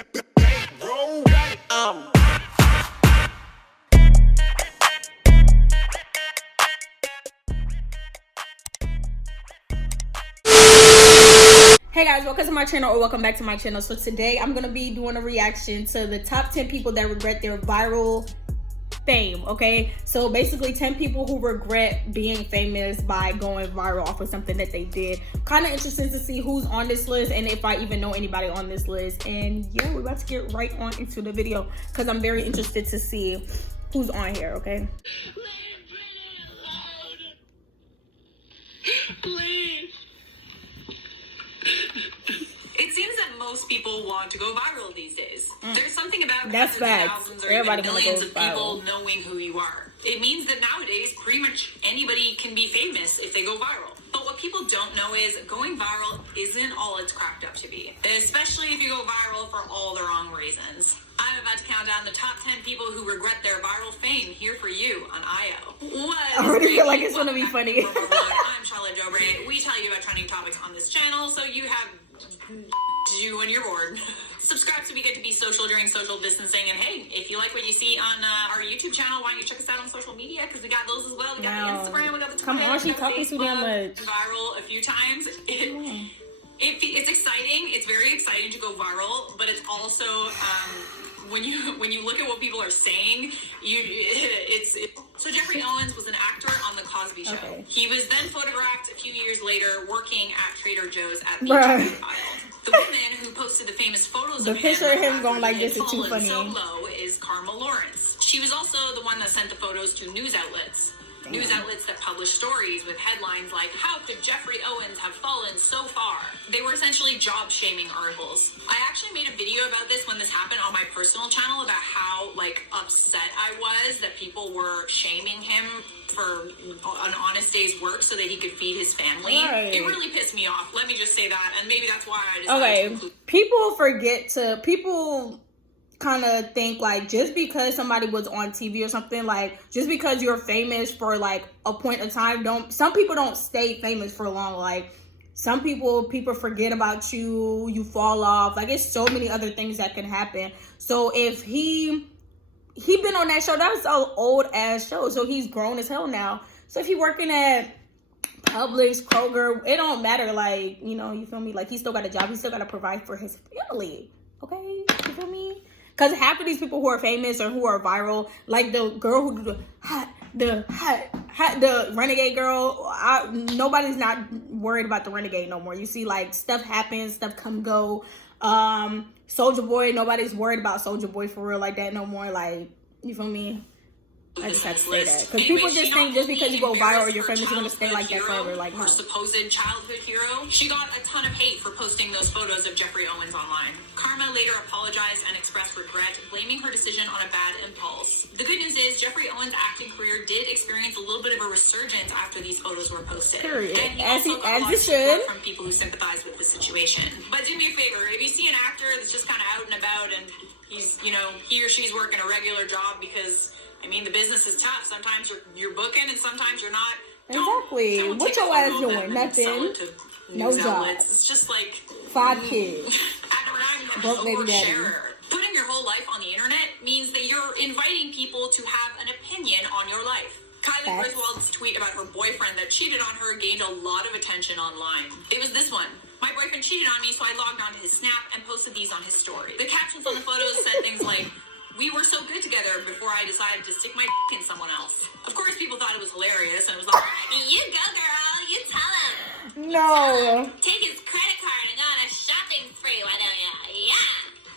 Hey guys, welcome to my channel, or welcome back to my channel. So today I'm gonna be doing a reaction to the top 10 people that regret their viral fame. Okay, so basically 10 people who regret being famous by going viral off of something that they did. Kind of interesting to see who's on this list and if I even know anybody on this list. And yeah, we're about to get right on into the video because I'm very interested to see who's on here. Okay, please. It seems that most people want to go viral these days. There's something about that's facts. Thousands or even millions of people knowing who you are. It means that nowadays pretty much anybody can be famous if they go viral. But what people don't know is going viral isn't all it's cracked up to be, especially if you go viral for all the wrong reasons. I'm about to count down the top 10 people who regret their viral fame here for you on IO. I already feel like it's gonna be funny. I'm Charlotte Dobre. We tell you about trending topics on this channel, so you have to do when you're bored. Subscribe so we get to be social during social distancing. And hey, if you like what you see on our YouTube channel, why don't you check us out on social media? Because we got those as well. We got the Instagram, we got the Twitter. Come on, she's talking too damn much. Viral a few times. It's exciting. It's very exciting to go viral, but it's also when you look at what people are saying, so Jeffrey Owens was an actor on the Cosby Show. Okay. He was then photographed a few years later working at Trader Joe's at the checkout aisle. The woman who posted the famous photos of him going like this is too funny. So low is Karma Lawrence. She was also the one that sent the photos to news outlets. Damn. News outlets that published stories with headlines like, "How could Jeffrey Owens have fallen so far?" They were essentially job-shaming articles. I actually made a video about this when this happened on my personal channel about how, like, upset I was that people were shaming him for an honest day's work so that he could feed his family. Right. It really pissed me off. Let me just say that. And maybe that's why I decided to include. People kind of think like just because somebody was on TV or something, like just because you're famous for like a point of time, some people don't stay famous for long. Like some people forget about you fall off. Like it's so many other things that can happen. So if he been on that show, that's an old ass show, so he's grown as hell now. So if he working at Publix, Kroger, it don't matter. Like, you know, you feel me? Like he still got a job, he still got to provide for his family. Okay, you feel me? Because half of these people who are famous or who are viral, like the girl who did the renegade girl, nobody's not worried about the renegade no more. You see, like stuff happens, stuff come go. Soulja Boy, nobody's worried about Soulja Boy for real like that no more. Like, you feel me? I just have to say that because people just think just because you go viral or you're famous, you're gonna stay like that forever. Like, her supposed childhood hero, she got a ton of hate for posting those photos of Jeffrey Owens online. Karma later apologized and expressed regret, blaming her decision on a bad impulse. The good news is Jeffrey Owens' acting career did experience a little bit of a resurgence after these photos were posted. Period. And he also got a lot of support from people who sympathize with the situation. But do me a favor, if you see an actor that's just kind of out and about and he's, you know, he or she's working a regular job because, I mean, the business is tough. Sometimes you're booking and sometimes you're not. Exactly. What your ass doing? Nothing. No job. It's just like 5 kids. Broke baby daddy. Putting your whole life on the internet means that you're inviting people to have an opinion on your life. Kylie Griswold's tweet about her boyfriend that cheated on her gained a lot of attention online. It was this one. "My boyfriend cheated on me, so I logged onto his Snap and posted these on his story." The captions on the photos said things like, "We were so good together before I decided to stick my in someone else." Of course, people thought it was hilarious and it was like, "You go, girl. You tell him. No. Take his credit card and go on a shopping spree. Why don't you? Yeah."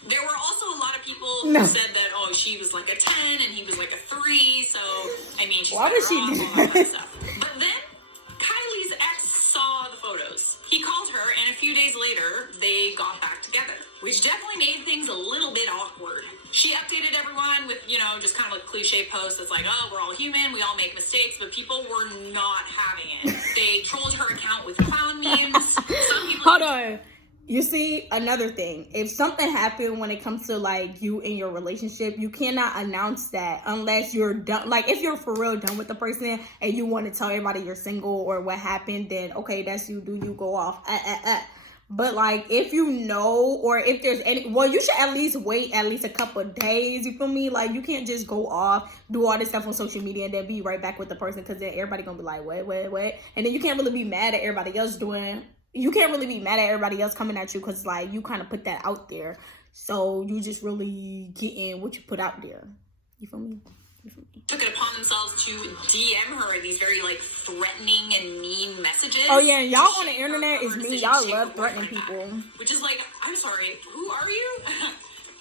There were also a lot of people who said that, oh, she was like a 10 and he was like a 3. So, I mean, she's why would she do all that stuff. But then Kylie's ex saw the photos. He called her, and a few days later, they got back together, which definitely made things a little bit awkward. She updated everyone with, you know, just kind of like cliche posts that's like, oh, we're all human, we all make mistakes, but people were not having it. They trolled her account with clown memes. Some people... Hold on. You see, another thing, if something happened when it comes to like you in your relationship, you cannot announce that unless you're done. Like if you're for real done with the person and you want to tell everybody you're single or what happened, then okay, that's you, do you, go off. But, like, if you know, or if there's any, well, you should at least wait at least a couple of days, you feel me? Like, you can't just go off, do all this stuff on social media, and then be right back with the person, because then everybody gonna be like, what? And then you can't really be mad at everybody else coming at you, because, like, you kind of put that out there. So, you just really get in what you put out there. You feel me? Took it upon themselves to DM her these very, like, threatening and mean messages. Oh, yeah, and y'all on the internet is mean. Y'all love threatening people. Which is like, I'm sorry, who are you?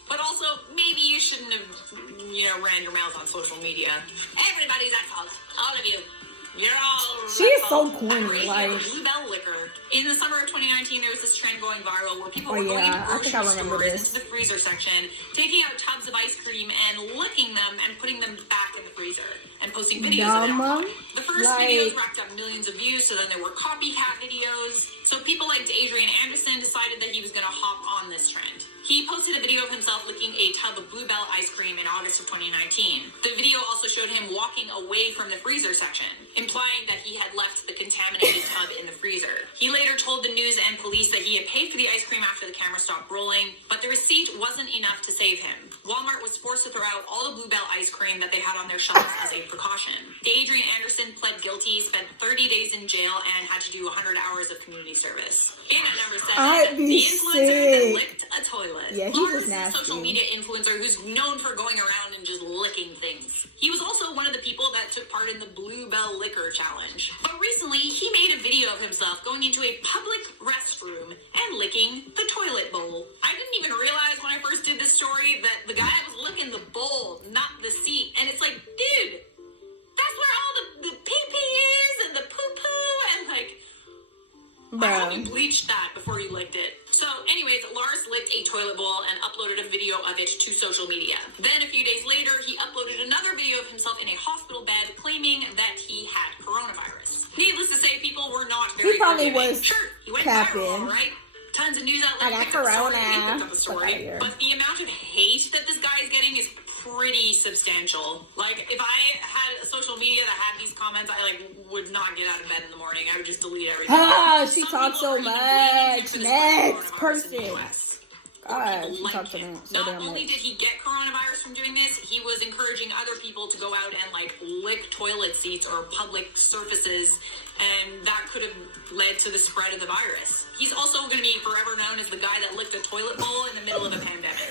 But also, maybe you shouldn't have, ran your mouth on social media. Everybody's at fault. All of you. You're all... She is so corny, like... Blue Bell liquor. In the summer of 2019, there was this trend going viral where people were going into I think I remember stores, this. into the freezer section, taking out tubs of ice cream and licking them and putting them back in the freezer and posting videos of it online. The first videos racked up millions of views, so then there were copycat videos. So people like Adrian Anderson decided that he was going to hop on this trend. He posted a video of himself licking a tub of Blue Bell ice cream in August of 2019. The video also showed him walking away from the freezer section, implying that he had left the contaminated tub in the freezer. He later told the news and police that he had paid for the ice cream after the camera stopped rolling, but the receipt wasn't enough to save him. Walmart was forced to throw out all the Blue Bell ice cream that they had on their shelves as a precaution. Adrian Anderson pled guilty, spent 30 days in jail, and had to do 100 hours of community service. In at number 7, the influencer that licked a toilet. Yeah, he was nasty. A social media influencer who's known for going around and just licking things. He was also one of the people that took part in the Blue Bell Liquor Challenge. But recently, he made a video of himself going into a public restroom and licking the toilet bowl. I didn't even realize when I first did this story that the guy was licking the bowl, not the seat. And it's like, dude, that's where all the pee-pee is and the poo-poo and, like... I hope you bleached that before you licked it. So, anyways, Lars licked a toilet bowl and uploaded a video of it to social media. Then, a few days later, he uploaded another video of himself in a hospital bed claiming that he had coronavirus. Needless to say, people were not very forgiving. Sure, he went viral, all right? Tons of news outlets picked up the story. But the amount of hate that this guy is getting is pretty substantial. Like, if I had a social media that had these comments, I, would not get out of bed in the morning. I would just delete everything. She talks so much. Next person. God, she talks so much. Not only did he get coronavirus from doing this, he was encouraging other people to go out and, lick toilet seats or public surfaces, and that could have led to the spread of the virus. He's also going to be forever known as the guy that licked a toilet bowl in the middle of a pandemic.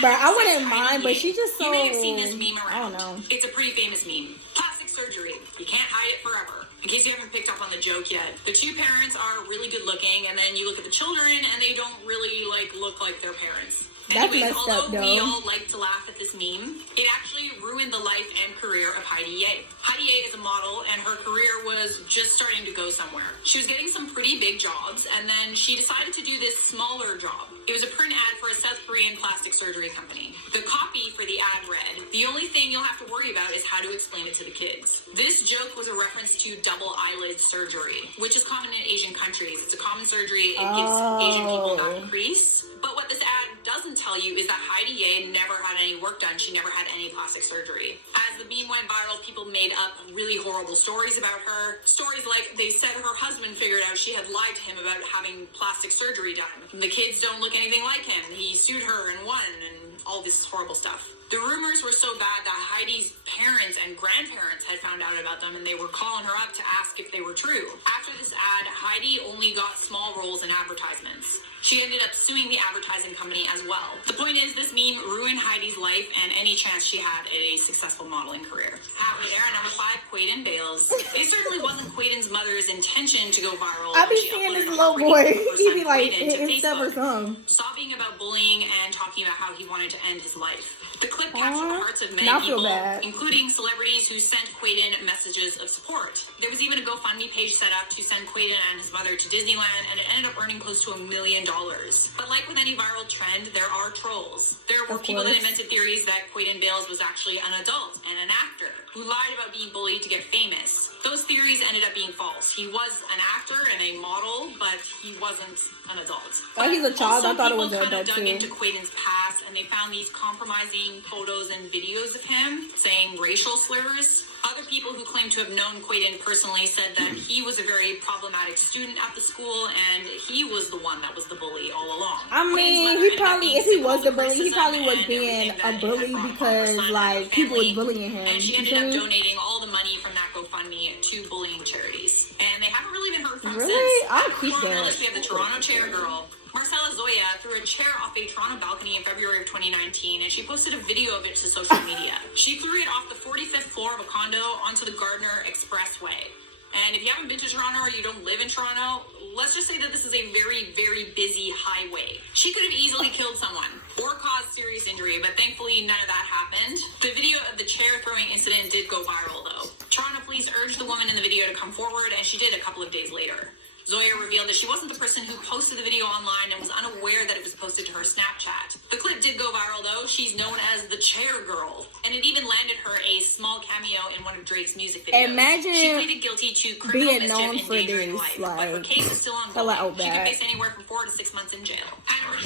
But I wouldn't mind, but she just so... You may have seen this meme around. I don't know. It's a pretty famous meme. Plastic surgery. You can't hide it forever. In case you haven't picked up on the joke yet, the two parents are really good looking, and then you look at the children, and they don't really, look like their parents. That's Anyways, messed although up, though. we all like to laugh at this meme, it actually ruined the life and career of Heidi Ye. Heidi Ye is a model, and her career was just starting to go somewhere. She was getting some pretty big jobs, and then she decided to do this smaller job. It was a print ad for a South Korean plastic surgery company. The copy for the ad read, "The only thing you'll have to worry about is how to explain it to the kids." This joke was a reference to double eyelid surgery, which is common in Asian countries. It's a common surgery. It gives Asian people that crease. But what this ad doesn't tell you is that Heidi Ye never had any work done. She never had any plastic surgery. As the meme went viral, people made up really horrible stories about her. Stories like they said her husband figured out she had lied to him about having plastic surgery done. The kids don't look anything like him. He sued her and won, and all this horrible stuff. The rumors were so bad that Heidi's parents and grandparents had found out about them, and they were calling her up to ask if they were true. After this ad, Heidi only got small roles in advertisements. She ended up suing the advertising company as well. The point is, this meme ruined Heidi's life and any chance she had at a successful modeling career. Halfway there, number 5, Quaden Bales. It certainly wasn't Quaden's mother's intention to go viral. I be seeing this little boy. He be like, it's never some. Sobbing about bullying and talking about how he wanted to end his life. The clip captured the hearts of many people, including celebrities who sent Quaden messages of support. There was even a GoFundMe page set up to send Quaden and his mother to Disneyland, and it ended up earning close to $1 million. But like with any viral trend, there are trolls. There were people that invented theories that Quaden Bales was actually an adult and an actor who lied about being bullied to get famous. Those theories ended up being false. He was an actor and a model, but he wasn't an adult. Oh, he's a child. I thought it was an adult adult too. Into Quaden's past, and they found these compromising photos and videos of him saying racial slurs. Other people who claim to have known Quaden personally said that he was a very problematic student at the school, and he was the one that was the bully all along. I mean, he probably, if he was the bully, he probably was being a bully because, like, people was bullying him. And she ended up donating all the money from that GoFundMe to bullying charities. And they haven't really been heard from since. I'll keep that. We have the Toronto chair girl. Marcella Zoya threw a chair off a Toronto balcony in February of 2019, and she posted a video of it to social media. She threw it off the 45th floor of a condo onto the Gardner Expressway. And if you haven't been to Toronto or you don't live in Toronto, let's just say that this is a very, very busy highway. She could have easily killed someone or caused serious injury, but thankfully none of that happened. The video of the chair throwing incident did go viral, though. Toronto police urged the woman in the video to come forward, and she did a couple of days later. Zoya revealed that she wasn't the person who posted the video online and was unaware that it was posted to her Snapchat. The clip did go viral, though. She's known as the Chair Girl, and it even landed her a small cameo in one of Drake's music videos. Imagine she pleaded guilty to criminal being known mischief for and endangering this, life, like, but her case is still ongoing. She could bad. face anywhere from 4 to 6 months in jail.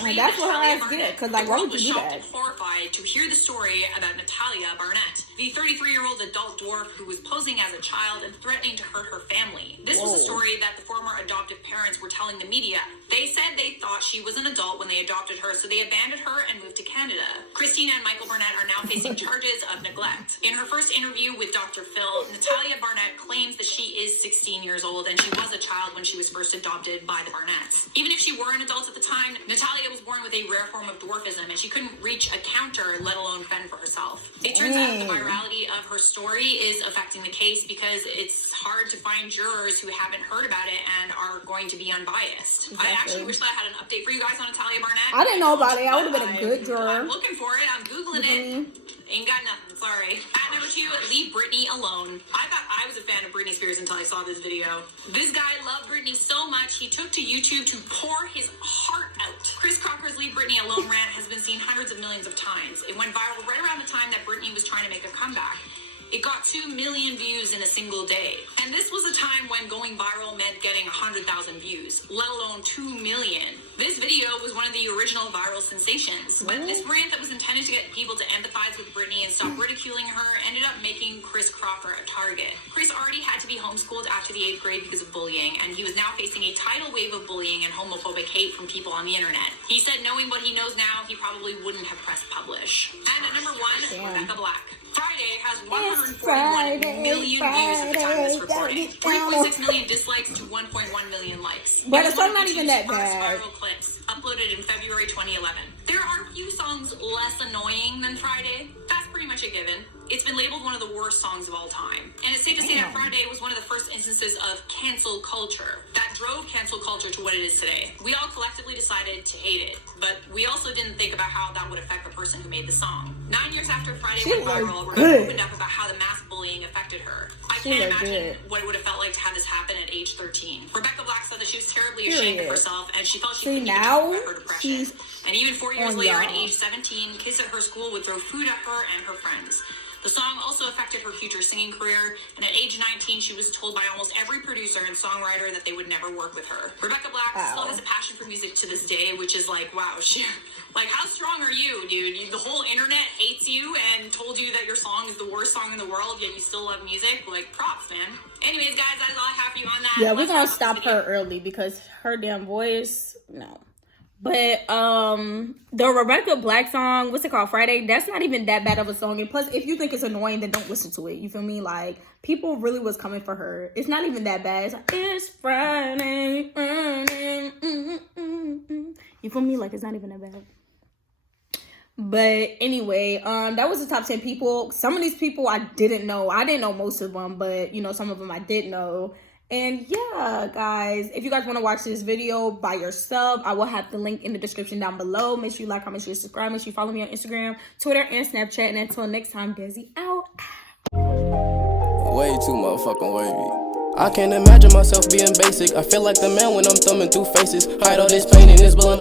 Like, that's what her ass get, because, like, why would you do that? that? Horrified to hear the story about Natalia Barnett, the 33-year-old adult dwarf who was posing as a child and threatening to hurt her family. This was a story that the former adoptive parents were telling the media. They said they thought she was an adult when they adopted her, so they abandoned her and moved to Canada. Christina and Michael Barnett are now facing charges of neglect. In her first interview with Dr. Phil, Natalia Barnett claims that she is 16 years old and she was a child when she was first adopted by the Barnetts. Even if she were an adult at the time, Natalia was born with a rare form of dwarfism and she couldn't reach a counter, let alone fend for herself. It turns out the virality of her story is affecting the case because it's hard to find jurors who haven't heard about it and are going to be unbiased. Exactly. I actually wish that I had an update for you guys on Natalia Barnett. I didn't know about it. I would have been a good juror. I'm looking for it. I'm Googling it. Ain't got nothing. Sorry. At number 2, leave Britney alone. I thought I was a fan of Britney Spears until I saw this video. This guy loved Britney so much, he took to YouTube to pour his heart out. Chris Crocker's Leave Britney Alone rant has been seen hundreds of millions of times. It went viral right around the time that Britney was trying to make a comeback. It got 2 million views in a single day. And this was a time when going viral meant getting 100,000 views, let alone 2 million. This video was one of the original viral sensations. But this rant that was intended to get people to empathize with Britney and stop ridiculing her ended up making Chris Crocker a target. Chris already had to be homeschooled after the 8th grade because of bullying, and he was now facing a tidal wave of bullying and homophobic hate from people on the internet. He said knowing what he knows now, he probably wouldn't have pressed publish. And at number 1, Rebecca Black. Friday has 141 million views at the time of this recording. 3.6 million dislikes to 1.1 million likes. But it's not even that bad. Viral clips uploaded in February 2011. There are few songs less annoying than Friday. That's pretty much a given. It's been labeled one of the worst songs of all time. And it's safe to say that Friday was one of the first instances of cancel culture that drove cancel culture to what it is today. We all collectively decided to hate it, but we also didn't think about how that would affect the person who made the song. 9 years after Friday went viral, Rebecca opened up about how the mass bullying affected her. I can't imagine what it would have felt like to have this happen at age 13. Rebecca Black said that she was terribly ashamed of herself, and she felt she couldn't even talk about her depression. And even 4 years later, at age 17, kids at her school would throw food at her and her friends. The song also affected her future singing career, and at age 19, she was told by almost every producer and songwriter that they would never work with her. Rebecca Black still has a passion for music to this day, which is like, wow, like, how strong are you, dude? The whole internet hates you and told you that your song is the worst song in the world, yet you still love music. Like, props, man. Anyways, guys, that's all I have for you on that. Yeah, we're gonna stop her early because her damn voice, no. But the Rebecca Black song, what's it called, Friday, that's not even that bad of a song. And plus, if you think it's annoying, then don't listen to it. You feel me? Like, people really was coming for her. It's not even that bad. It's like, it's Friday. You feel me? Like, it's not even that bad. But anyway, that was the top 10 people. Some of these people I didn't know. I didn't know most of them, but, you know, some of them I did know. And yeah, guys, if you guys want to watch this video by yourself, I will have the link in the description down below. Make sure you like, comment, share, subscribe. Make sure you follow me on Instagram, Twitter, and Snapchat. And until next time, Desi out. Way too motherfucking wavy. I can't imagine myself being basic. I feel like the man when I'm thumbing through faces. Hide all this pain in this blood.